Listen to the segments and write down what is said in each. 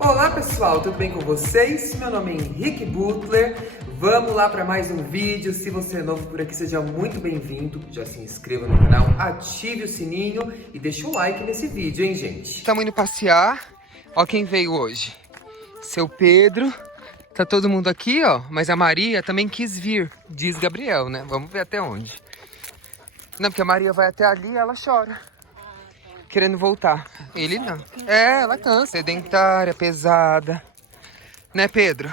Olá pessoal, tudo bem com vocês? Meu nome é Henrique Butler. Vamos lá para mais um vídeo. Se você é novo por aqui, seja muito bem-vindo. Já se inscreva no canal, ative o sininho e deixa o like nesse vídeo, hein, gente? Estamos indo passear. Ó quem veio hoje. Seu Pedro. Tá todo mundo aqui, ó. Mas a Maria também quis vir, diz Gabriel, né? Vamos ver até onde. Não, porque a Maria vai até ali e ela chora. Querendo voltar. Ele não. É, ela cansa. Sedentária, pesada. Né, Pedro?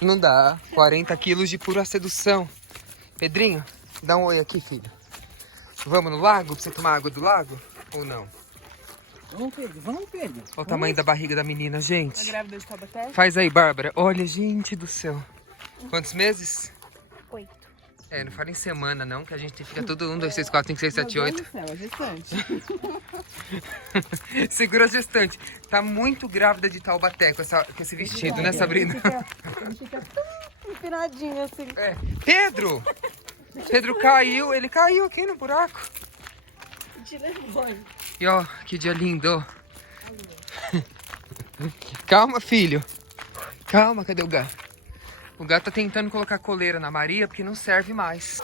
Não dá. 40 quilos de pura sedução. Pedrinho, dá um oi aqui, filho. Vamos no lago pra você tomar água do lago? Ou não? Vamos, Pedro. Vamos, Pedro. Olha o tamanho da barriga da menina, gente. Tá grávida de Taubaté? Faz aí, Bárbara. Olha, gente do céu. Quantos meses? 8. É, não fala em semana, não, que a gente fica tudo 1, 2, 3, 4, 5, 6, 7, 8. Meu Deus do céu, gestante. Segura a gestante. Tá muito grávida de Taubaté com esse vestido, né, Sabrina? Ele fica tão empinadinho assim. É. Pedro! Pedro caiu, ele caiu aqui no buraco. Te levou. E ó, que dia lindo. Calma, filho. Calma, cadê o gato? O gato tá tentando colocar coleira na Maria porque não serve mais.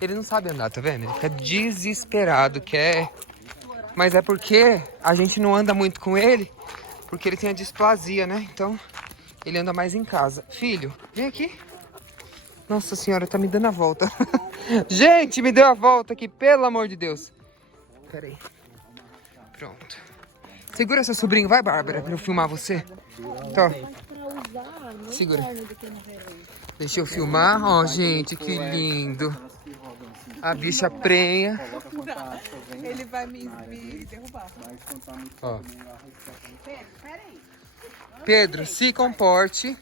Ele não sabe andar, tá vendo? Ele fica desesperado, quer... Mas é porque a gente não anda muito com ele, porque ele tem a displasia, né? Então, ele anda mais em casa. Filho, vem aqui. Nossa senhora, tá me dando a volta. Gente, me deu a volta aqui, pelo amor de Deus. Pera aí. Pronto. Segura seu sobrinho, vai, Bárbara, pra eu filmar você. Tá. Segura. Deixa eu filmar. Ó, gente, que lindo. A bicha prenha. Ele vai me derrubar. Ó. Pedro, se comporte.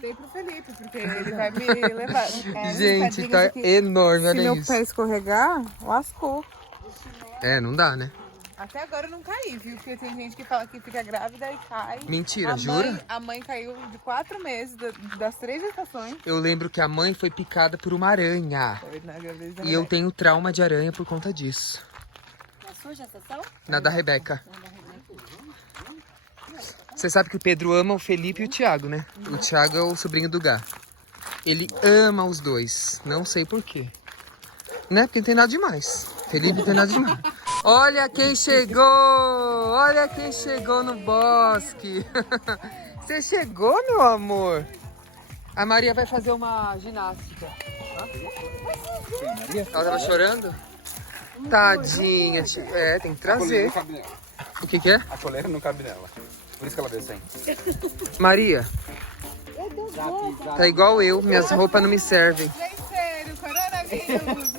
Dei pro Felipe, porque ele vai me levar. Gente, tá enorme, Se olha meu isso. pé escorregar, lascou. É, não dá, né? Até agora eu não caí, viu? Porque tem gente que fala que fica grávida e cai. Mentira, jura? A mãe caiu de 4 meses, das 3 estações. Eu lembro que a mãe foi picada por uma aranha. E eu tenho trauma de aranha por conta disso. Na sua gestação? Na da Rebeca. Você sabe que o Pedro ama o Felipe e o Thiago, né? O Thiago é o sobrinho do Gá. Ele ama os dois. Não sei por quê. Né? Porque não tem nada demais. Felipe não tem nada demais. Olha quem chegou! Olha quem chegou no bosque! Você chegou, meu amor? A Maria vai fazer uma ginástica. Ela tava chorando? Tadinha. É, tem que trazer. O que é? A coleira não cabe nela. Por isso que ela veio sem. Maria, tá igual eu. Minhas roupas não me servem. Gente, sério, coronavírus.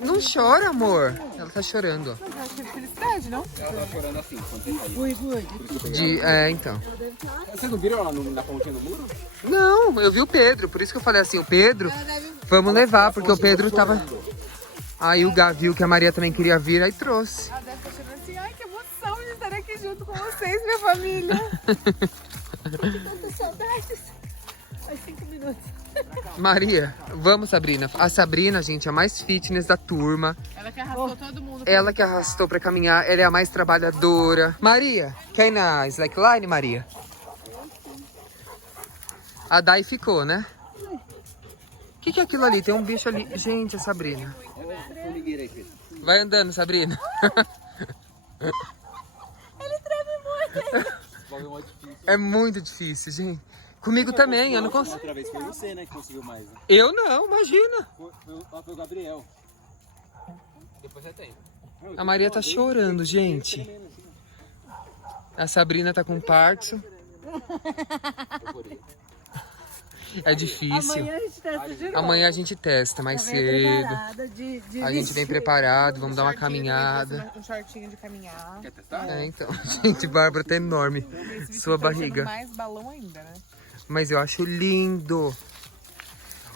Não chora, amor. Ela tá chorando, ó. Eu tive felicidade, não? Ela tá chorando assim, quando você caiu. É, então. Vocês não viram ela na pontinha do muro? Não, eu vi o Pedro. Por isso que eu falei assim, o Pedro, vamos levar. Porque o Pedro tava... Aí o Gá viu que a Maria também queria vir, aí trouxe. A deve estar chorando assim, ai, que emoção de estar aqui junto com vocês, minha família. Tantas saudades. Faz 5 minutos. Maria, vamos, Sabrina. A Sabrina, gente, é a mais fitness da turma. Ela que arrastou todo mundo. Ela que arrastou pra caminhar, ela é a mais trabalhadora. Maria, quer ir na slackline, Maria? A Dai ficou, né? O que é aquilo ali? Tem um bicho ali. Gente, a Sabrina. Vai andando, Sabrina. Ele treme muito. É muito difícil, gente. Comigo também, eu não consigo. Outra vez foi você, né, que conseguiu mais. Né? Eu não, imagina. Foi o Gabriel. Depois você tem. A Maria tá chorando, gente. A Sabrina tá com parto. É difícil. Amanhã a gente testa de novo. Amanhã a gente testa mais cedo. A gente vem preparado, vamos dar uma caminhada. Um shortinho de caminhar. Quer testar? É, então. Gente, Bárbara tá enorme. Sua barriga. Mais balão ainda, né? Mas eu acho lindo.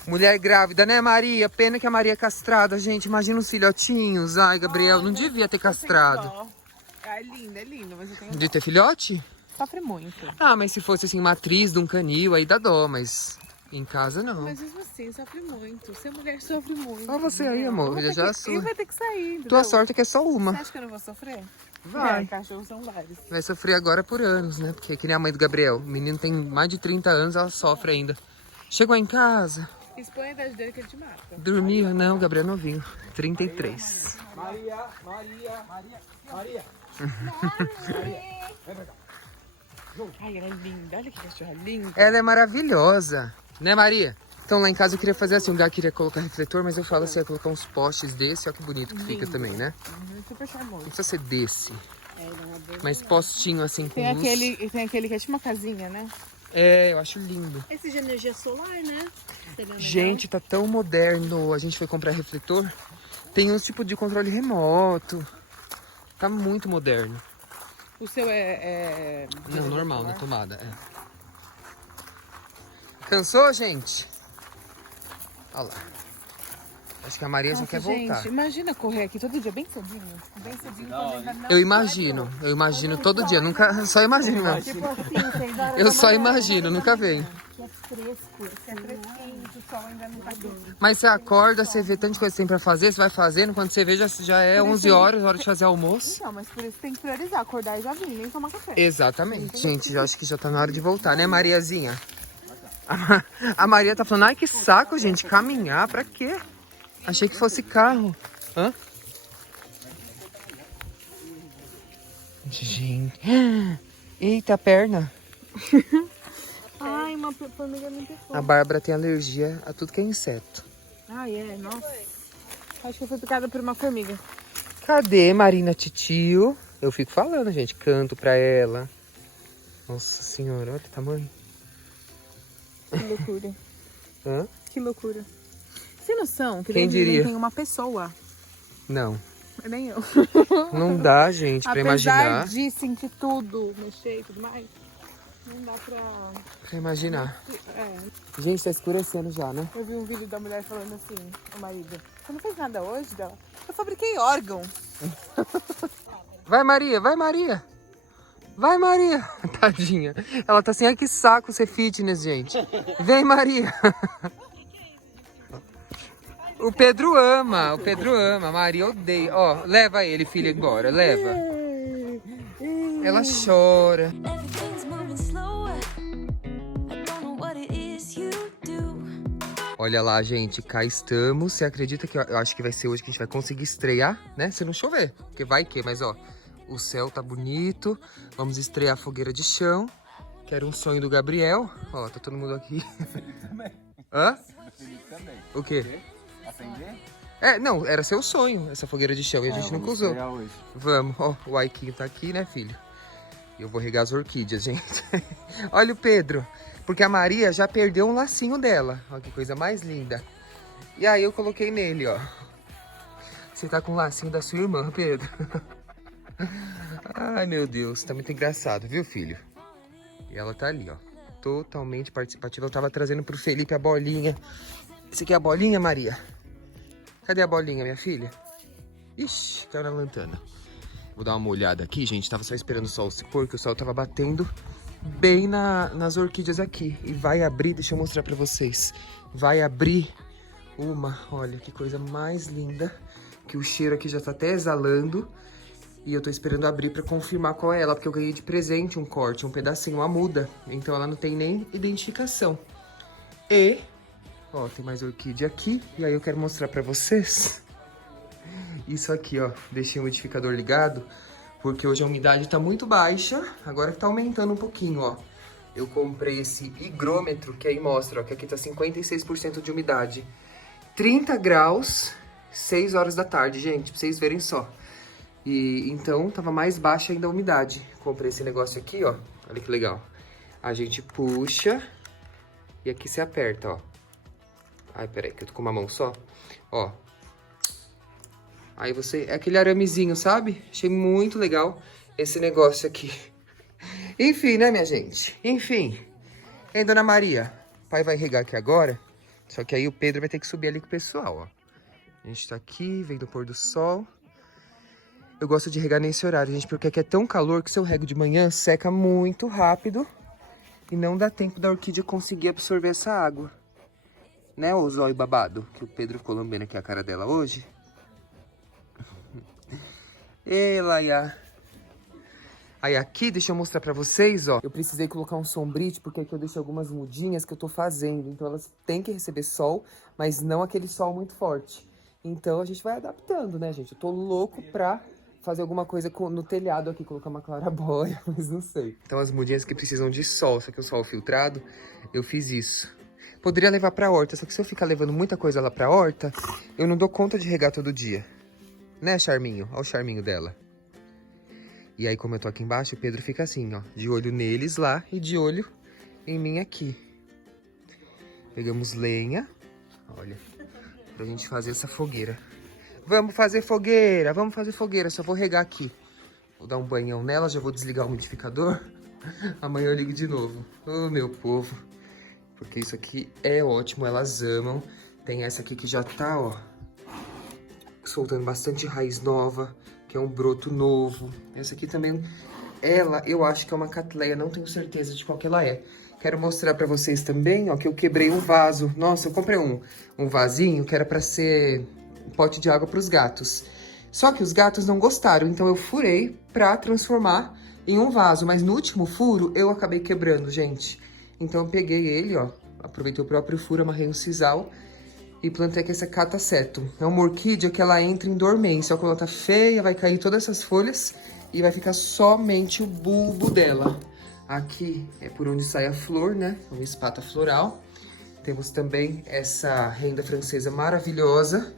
Mulher grávida, né, Maria? Pena que a Maria é castrada, gente. Imagina os filhotinhos. Ai, Gabriel, não devia ter castrado. É lindo, mas eu tenho De ter filhote? sofre muito. Ah, mas se fosse assim, matriz de um canil, aí dá dó, mas Em casa não. Mas mesmo assim, sofre muito. Ser mulher sofre muito. Olha você aí, amor. Eu Já vou ter sua. que- vai ter que sair, entendeu? Tua sorte é que é só Você uma. acha que eu não vou sofrer? Vai. É, cachorros são vários. Vai sofrer agora por anos, né? Porque é que nem a mãe do Gabriel. O menino tem mais de 30 anos, ela sofre ainda. Chegou em casa, Expõe a idade dele que ele te mata. dormia. Não, Gabriel é novinho. 33. Maria, Maria, Maria, Maria. Vem pra cá. Ai, ela é linda. Olha que cachorra linda. Ela é maravilhosa. Né, Maria? Então lá em casa eu queria fazer assim. O Gá queria colocar refletor, mas eu falo assim, ia colocar uns postes desse. Olha que bonito que fica Lindo. também, né? Super charmoso. Não precisa ser desse. É, ele é uma boa. Mas postinho assim com Tem luz. aquele que é tipo uma casinha, né? É, eu acho lindo. Esse de energia solar, né? Seria legal. Gente, tá tão moderno. A gente foi comprar refletor. Tem uns tipo de controle remoto. Tá muito moderno. O seu é... Não, normal, na tomada, é. Cansou, gente? Olha lá. Acho que a Maria já Nossa, quer gente, voltar. imagina correr aqui todo dia, bem cedinho. Bem cedinho, quando ainda não Eu imagino todo dia. Nunca, só imagino mesmo. Tipo assim, 6 horas Eu da só manhã, imagino, nunca venho. que é fresco. é fresquinho, o sol ainda não tá quente. Mas você acorda, você vê tanta coisa que tem pra fazer, você vai fazendo. Quando você vê, já é 11 horas, hora de fazer almoço. Então, mas por isso tem que priorizar, acordar e já vir, nem tomar café. Exatamente. Gente, eu acho que já tá na hora de voltar, né, Mariazinha? A Maria tá falando, ai, que saco, gente, caminhar, pra quê? Achei que fosse carro. Hã? Gente. Eita, perna. Ai, uma formiga me picou. A Bárbara tem alergia a tudo que é inseto. Ai, é, nossa. Acho que eu fui picada por uma formiga. Cadê Marina Titio? Eu fico falando, gente. Canto pra ela. Nossa senhora, olha o tamanho. Que loucura. Hã? Que loucura. Sem noção que Quem dentro de mim diria? tem uma pessoa. Não. Nem eu. Não dá, gente, pra imaginar. Apesar de sentir tudo, mexer e tudo mais, não dá pra... Pra imaginar. É, Gente, tá escurecendo já, né? eu vi um vídeo da mulher falando assim, o marido, você não fez nada hoje dela? Eu fabriquei órgão. Vai, Maria, vai, Maria. Vai, Maria. Tadinha. Ela tá assim, ai que saco ser fitness, gente. Vem, Maria. O Pedro ama, a Maria odeia. Ó, leva ele, filha, embora, leva. Ela chora. Everything's moving slower. I don't know what it is you do. Olha lá, gente, cá estamos. Você acredita que eu acho que vai ser hoje que a gente vai conseguir estrear, né? Se não chover, porque vai que, mas ó, o céu tá bonito. Vamos estrear a fogueira de chão, que era um sonho do Gabriel. Ó, tá todo mundo aqui. Hã? Também. O quê? Acender? É, não, era seu sonho, essa fogueira de chão, e a gente nunca usou. Hoje. Vamos, ó, o Aikinho tá aqui, né, filho? Eu vou regar as orquídeas, gente. Olha o Pedro, porque a Maria já perdeu um lacinho dela. Olha que coisa mais linda. E aí eu coloquei nele, ó. Você tá com o lacinho da sua irmã, Pedro. Ai, meu Deus, tá muito engraçado, viu, filho? E ela tá ali, ó, totalmente participativa. Eu tava trazendo pro Felipe a bolinha. Esse aqui é a bolinha, Maria? Cadê a bolinha, minha filha? Ixi, caiu na lanterna. Vou dar uma olhada aqui, gente. Tava só esperando o sol se pôr, que o sol tava batendo bem nas orquídeas aqui. E vai abrir, deixa eu mostrar pra vocês. Vai abrir uma, olha que coisa mais linda. Que o cheiro aqui já tá até exalando. E eu tô esperando abrir pra confirmar qual é ela, porque eu ganhei de presente um corte, um pedacinho, uma muda. Então ela não tem nem identificação. E, ó, tem mais orquídea aqui. E aí eu quero mostrar pra vocês. Isso aqui, ó, deixei o umidificador ligado, porque hoje a umidade tá muito baixa, agora que tá aumentando um pouquinho, ó. Eu comprei esse higrômetro, que aí mostra, ó, que aqui tá 56% de umidade. 30 graus, 6 horas da tarde, gente, pra vocês verem só. E então tava mais baixa ainda a umidade. Comprei esse negócio aqui, ó, olha que legal. A gente puxa e aqui você aperta, ó. Ai, peraí, que eu tô com uma mão só. Ó. Aí você... É aquele aramezinho, sabe? Achei muito legal esse negócio aqui. Enfim, né, minha gente? Enfim. E aí, Dona Maria? O pai vai regar aqui agora. Só que aí o Pedro vai ter que subir ali com o pessoal, ó. A gente tá aqui, vem do pôr do sol. Eu gosto de regar nesse horário, gente, porque aqui é tão calor que se eu rego de manhã, seca muito rápido. E não dá tempo da orquídea conseguir absorver essa água. Né, o zóio babado? Que o Pedro ficou lambendo aqui a cara dela hoje. Ei, Laia. Aí aqui, deixa eu mostrar pra vocês, ó. Eu precisei colocar um sombrite, porque aqui eu deixei algumas mudinhas que eu tô fazendo. Então elas têm que receber sol, mas não aquele sol muito forte. Então a gente vai adaptando, né, gente? Eu tô louco pra fazer alguma coisa no telhado aqui, colocar uma clarabóia, mas não sei. Então as mudinhas que precisam de sol, só que o sol filtrado, eu fiz isso. Poderia levar pra horta, só que se eu ficar levando muita coisa lá pra horta, eu não dou conta de regar todo dia. Né, Charminho? Olha o charminho dela. E aí, como eu tô aqui embaixo, o Pedro fica assim, ó. De olho neles lá e de olho em mim aqui. Pegamos lenha. Olha. Pra gente fazer essa fogueira. Vamos fazer fogueira, vamos fazer fogueira. Só vou regar aqui. Vou dar um banhão nela, já vou desligar o umidificador. Amanhã eu ligo de novo. Ô, meu povo. Porque isso aqui é ótimo, elas amam. Tem essa aqui que já tá, ó, soltando bastante raiz nova, que é um broto novo. Essa aqui também, ela, eu acho que é uma catleia, não tenho certeza de qual que ela é. Quero mostrar pra vocês também, ó, que eu quebrei um vaso. Nossa, eu comprei um vasinho que era pra ser um pote de água pros gatos. Só que os gatos não gostaram, então eu furei pra transformar em um vaso. Mas no último furo, eu acabei quebrando, gente. Então eu peguei ele, ó, aproveitei o próprio furo, amarrei um sisal e plantei aqui essa catacetum. É uma orquídea que ela entra em dormência. Ó, quando ela tá feia, vai cair todas essas folhas e vai ficar somente o bulbo dela. Aqui é por onde sai a flor, né? Uma espata floral. Temos também essa renda francesa maravilhosa.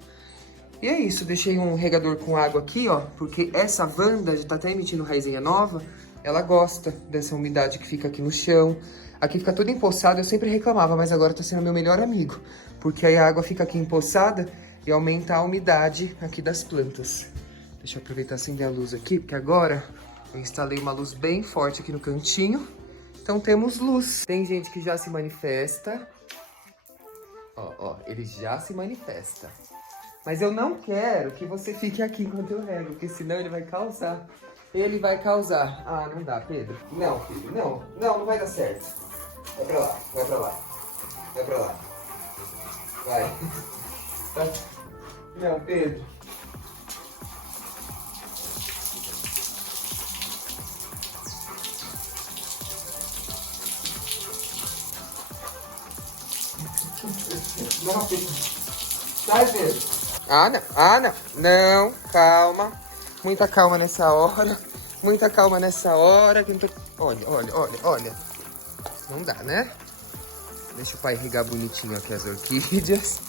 E é isso, deixei um regador com água aqui, ó, porque essa Wanda já tá até emitindo raizinha nova. Ela gosta dessa umidade que fica aqui no chão. Aqui fica tudo empoçado, eu sempre reclamava, mas agora tá sendo meu melhor amigo. Porque aí a água fica aqui empoçada e aumenta a umidade aqui das plantas. Deixa eu aproveitar e acender a luz aqui, porque agora eu instalei uma luz bem forte aqui no cantinho. Então temos luz. Tem gente que já se manifesta. Ó, ele já se manifesta. Mas eu não quero que você fique aqui enquanto eu rego, porque senão ele vai causar. Ele vai causar. Ah, não dá, Pedro. Não, filho, não vai dar certo. Vai pra lá, vai pra lá. Vai pra lá. Vai. Não, Pedro. Não, Pedro. Sai, Pedro. Não. Não, calma. Muita calma nessa hora. Muita calma nessa hora. Que não tô... Olha. Não dá, né? Deixa o pai regar bonitinho aqui as orquídeas.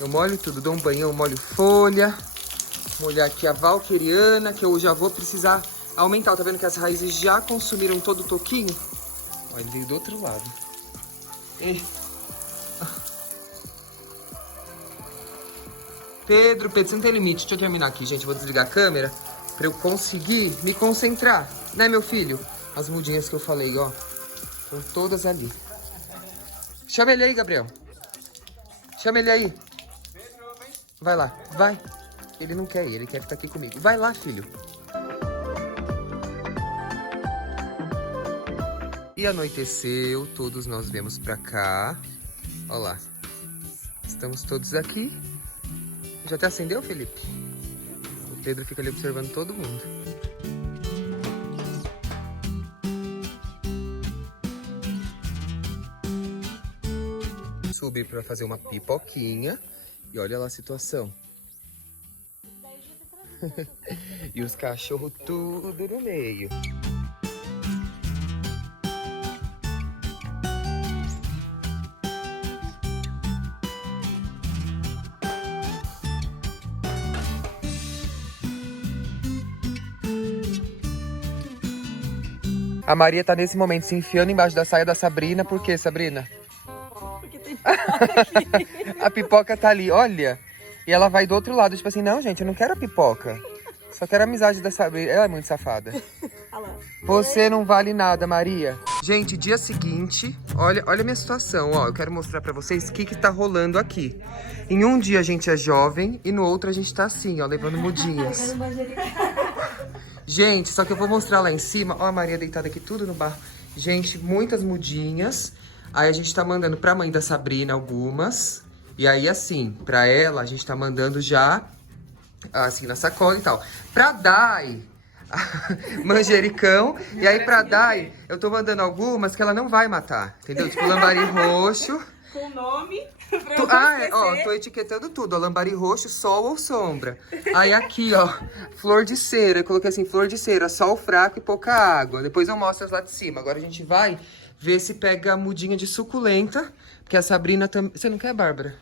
Eu molho tudo, dou um banhão, molho folha. Molhar aqui a valqueriana, que eu já vou precisar aumentar. Tá vendo que as raízes já consumiram todo o toquinho? Olha, ele veio do outro lado. Pedro, você não tem limite. Deixa eu terminar aqui, gente. Vou desligar a câmera pra eu conseguir me concentrar. Né, meu filho? As mudinhas que eu falei, ó. Estão todas ali. Chama ele aí, Gabriel. Chama ele aí. Vai lá, vai. Ele não quer ir, ele quer ficar aqui comigo. Vai lá, filho. E anoiteceu, todos nós viemos pra cá. Ó lá. Estamos todos aqui. Já até acendeu, Felipe? O Pedro fica ali observando todo mundo. Subi pra fazer uma pipoquinha. E olha lá a situação. E os cachorros tudo no meio. A Maria tá nesse momento se enfiando embaixo da saia da Sabrina. Por quê, Sabrina? Porque tem pipoca aqui. A pipoca tá ali, olha. E ela vai do outro lado, tipo assim, não, gente, eu não quero a pipoca. Só quero a amizade da Sabrina. Ela é muito safada. Você não vale nada, Maria. Gente, dia seguinte, olha a minha situação, ó. Eu quero mostrar pra vocês o que tá rolando aqui. Em um dia a gente é jovem e no outro a gente tá assim, ó, levando mudinhas. Gente, só que eu vou mostrar lá em cima. Ó a Maria deitada aqui, tudo no barro. Gente, muitas mudinhas. Aí a gente tá mandando pra mãe da Sabrina algumas. E aí, assim, pra ela, a gente tá mandando já, assim, na sacola e tal. Pra Dai, manjericão. E aí, pra Dai, eu tô mandando algumas que ela não vai matar, entendeu? Tipo, lambari roxo. Com nome. Tô etiquetando tudo, ó, lambari roxo, sol ou sombra. Aí aqui, ó, flor de cera, eu coloquei assim, flor de cera, sol fraco e pouca água. Depois eu mostro as lá de cima. Agora a gente vai ver se pega a mudinha de suculenta, porque a Sabrina também... Você não quer, Bárbara?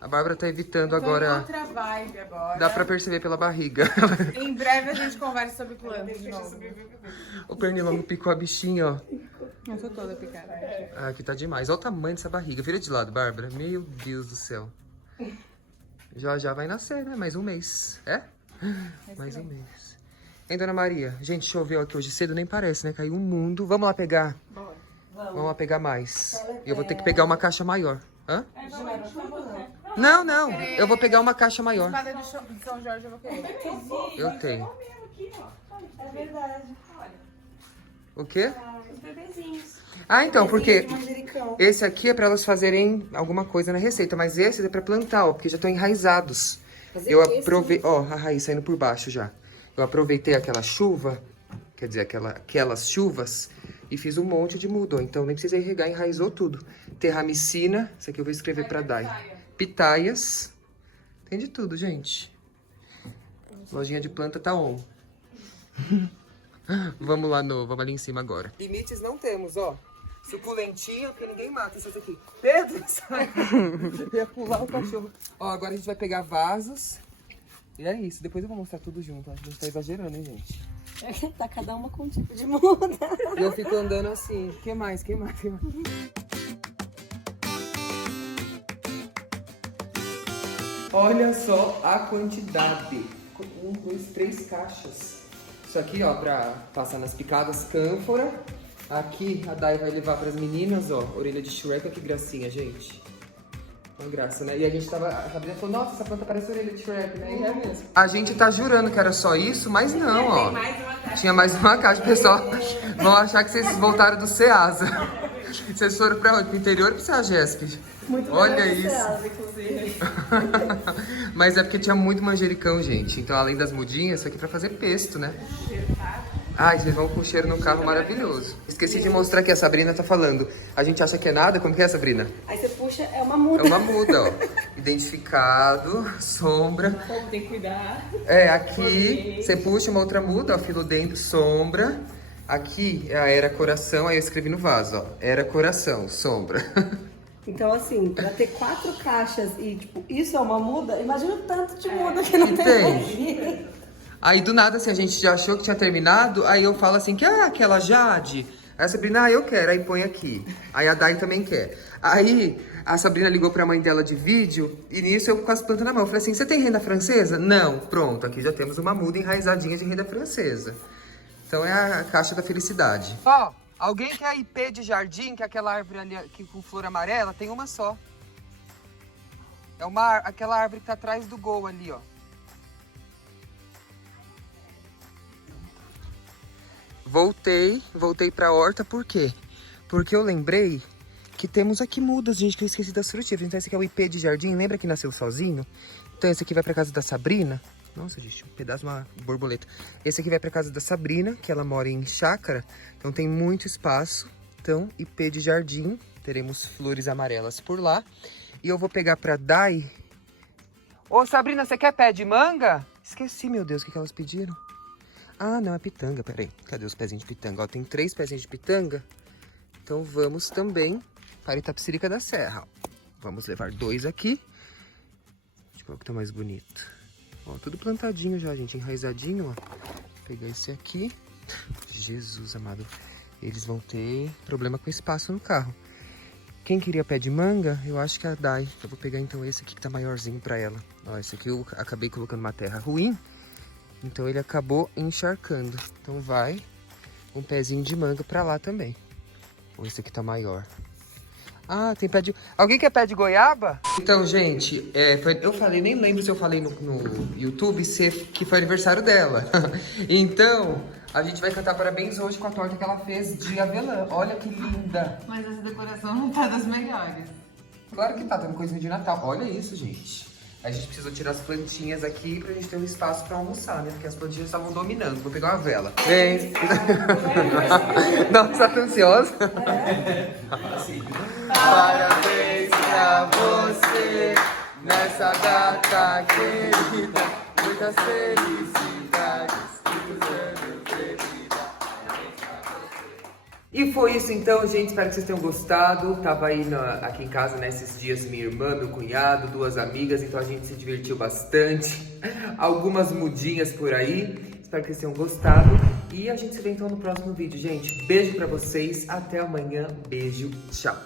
A Bárbara tá evitando agora... outra vibe agora. Dá pra perceber pela barriga. Em breve a gente conversa sobre plantas de novo. O pernilongo picou a bichinha, ó. Eu tô toda picada. Ah, aqui tá demais. Olha o tamanho dessa barriga. Vira de lado, Bárbara. Meu Deus do céu. Já vai nascer, né? Mais um mês. É? Mais um mês. Hein, Dona Maria? Gente, choveu aqui hoje cedo, nem parece, né? Caiu um mundo. Vamos lá pegar? Vamos lá pegar mais. E eu vou ter que pegar uma caixa maior. Hã? Não. Eu vou pegar uma caixa maior. Espada de São Jorge eu vou querer. Eu tenho. É verdade. O quê? Os bebezinhos. Ah, então, porque Manjericão. esse aqui é pra elas fazerem alguma coisa na receita, mas esse é pra plantar, ó, porque já estão enraizados. Eu aproveitei, ó, a raiz saindo por baixo já. Eu aproveitei aquela chuva, quer dizer, aquelas chuvas, e fiz um monte de muda, ó, então nem precisei regar, enraizou tudo. Terramicina, isso aqui eu vou escrever pra Dai. Pitaias, tem de tudo, gente. Lojinha de planta tá on. Vamos ali em cima agora. Limites não temos, ó. Suculentinho, porque ninguém mata essas aqui. Pedro, sai. Eu ia pular o cachorro. Ó, agora a gente vai pegar vasos. E é isso. Depois eu vou mostrar tudo junto. A gente tá exagerando, hein, gente? Tá cada uma com um tipo de muda. E eu fico andando assim. Que mais? Olha só a quantidade. 1, 2, 3 caixas. Isso aqui, ó, pra passar nas picadas, cânfora. Aqui a Dai vai levar pras meninas, ó, orelha de Shrek. Olha que gracinha, gente. Uma graça, né? E a gente tava... A Sabrina falou, nossa, essa planta parece orelha de Shrek, né? E é mesmo. A gente tá jurando que era só isso, mas não, ó. Tinha mais uma caixa. Pessoal, vão achar que vocês voltaram do Ceasa. Vocês foram pra onde? Pro interior ou pro Ceagesp? Olha isso. Mas é porque tinha muito manjericão, gente. Então, além das mudinhas, isso aqui é pra fazer pesto, né? Ai, vocês vão com cheiro no carro maravilhoso. Esqueci de mostrar que a Sabrina tá falando. A gente acha que é nada? Como que é, Sabrina? Aí você puxa, é uma muda. É uma muda, ó. Identificado, sombra. Tem que cuidar. É, aqui você puxa uma outra muda, ó, filodendro, sombra. Aqui é a era coração, aí eu escrevi no vaso, ó. Era coração, sombra. Então, assim, pra ter 4 caixas e, tipo, isso é uma muda, imagina o tanto de muda que não que tem tem. aqui. Aí do nada, assim, a gente já achou que tinha terminado, aí eu falo assim, que aquela Jade. Aí a Sabrina, eu quero, aí põe aqui. Aí a Dai também quer. Aí a Sabrina ligou pra mãe dela de vídeo, e nisso eu com as plantas na mão. Eu falei assim, você tem renda francesa? Não, pronto, aqui já temos uma muda enraizadinha de renda francesa. Então é a caixa da felicidade. Ó, alguém quer IP de jardim, que é aquela árvore ali que, com flor amarela, tem uma só. É aquela árvore que tá atrás do gol ali, ó. Voltei pra horta, por quê? Porque eu lembrei que temos aqui mudas, gente, que eu esqueci das frutíferas. Então esse aqui é o IP de jardim, lembra que nasceu sozinho? Então esse aqui vai pra casa da Sabrina. Nossa, gente, um pedaço de uma borboleta. Esse aqui vai pra casa da Sabrina, que ela mora em chácara, então tem muito espaço. Então, IP de jardim, teremos flores amarelas por lá. E eu vou pegar pra Dai. Ô, Sabrina, você quer pé de manga? Esqueci, meu Deus, o que elas pediram. Ah, não, é pitanga, peraí. Cadê os pezinhos de pitanga? Ó, tem 3 pezinhos de pitanga. Então vamos também para Itapecerica da Serra. Ó. Vamos levar 2 aqui. Deixa eu ver o que tá mais bonito. Ó, tudo plantadinho já, gente, enraizadinho, ó. Vou pegar esse aqui. Jesus amado, eles vão ter problema com espaço no carro. Quem queria pé de manga, eu acho que é a Dai. Eu vou pegar então esse aqui que tá maiorzinho pra ela. Ó, esse aqui eu acabei colocando uma terra ruim. Então ele acabou encharcando. Então vai um pezinho de manga pra lá também. Ou esse aqui tá maior. Ah, tem pé de... Alguém quer pé de goiaba? Então, gente, eu falei, nem lembro se eu falei no YouTube que foi aniversário dela. Então, A gente vai cantar parabéns hoje com a torta que ela fez de avelã. Olha que linda. Mas essa decoração não tá das melhores. Claro que tá, tem coisinha de Natal. Olha isso, gente. A gente precisou tirar as plantinhas aqui pra gente ter um espaço pra almoçar, né? Porque as plantinhas estavam dominando. Vou pegar uma vela. Vem! Nossa, tá ansiosa? Parabéns pra você nessa data querida. Muitas felicidades. Muitos anos de vida. E foi isso então, gente. Espero que vocês tenham gostado. Tava aí aqui em casa, né, esses dias, minha irmã, meu cunhado, 2 amigas. Então a gente se divertiu bastante. Algumas mudinhas por aí. Espero que vocês tenham gostado. E a gente se vê então no próximo vídeo, gente. Beijo pra vocês. Até amanhã. Beijo. Tchau.